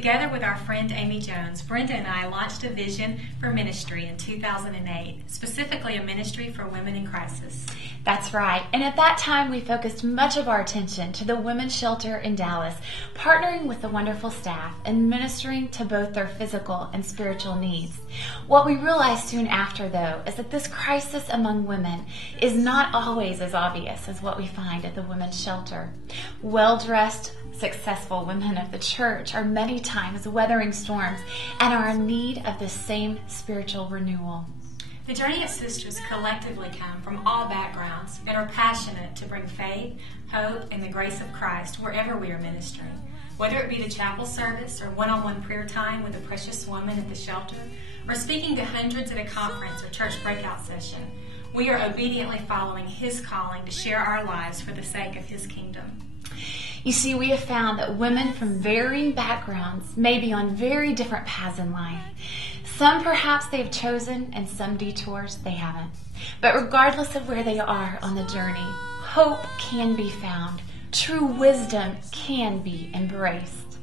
Together with our friend Amy Jones, Brenda and I launched a vision for ministry in 2008, specifically a ministry for women in crisis. That's right. And at that time, we focused much of our attention to the women's shelter in Dallas, partnering with the wonderful staff and ministering to both their physical and spiritual needs. What we realized soon after, though, is that this crisis among women is not always as obvious as what we find at the women's shelter. Well-dressed, successful women of the church are many times weathering storms and are in need of the same spiritual renewal. The Journey of Sisters collectively come from all backgrounds and are passionate to bring faith, hope, and the grace of Christ wherever we are ministering. Whether it be the chapel service or one-on-one prayer time with a precious woman at the shelter, or speaking to hundreds at a conference or church breakout session, we are obediently following His calling to share our lives for the sake of His kingdom. You see, we have found that women from varying backgrounds may be on very different paths in life. Some perhaps they have chosen, and some detours they haven't. But regardless of where they are on the journey, hope can be found. True wisdom can be embraced.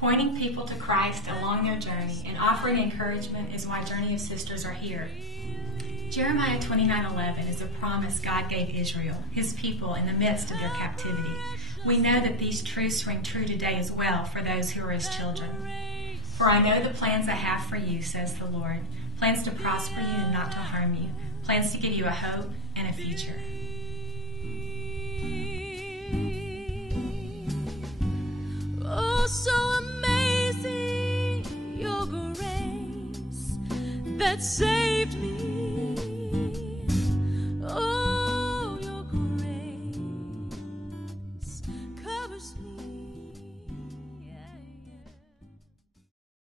Pointing people to Christ along their journey and offering encouragement is why Journey of Sisters are here. Jeremiah 29:11 is a promise God gave Israel, His people, in the midst of their captivity. We know that these truths ring true today as well for those who are His children. For I know the plans I have for you, says the Lord, plans to prosper you and not to harm you, plans to give you a hope and a future. Oh, so amazing, your grace that saved me. Oh, your grace covers me.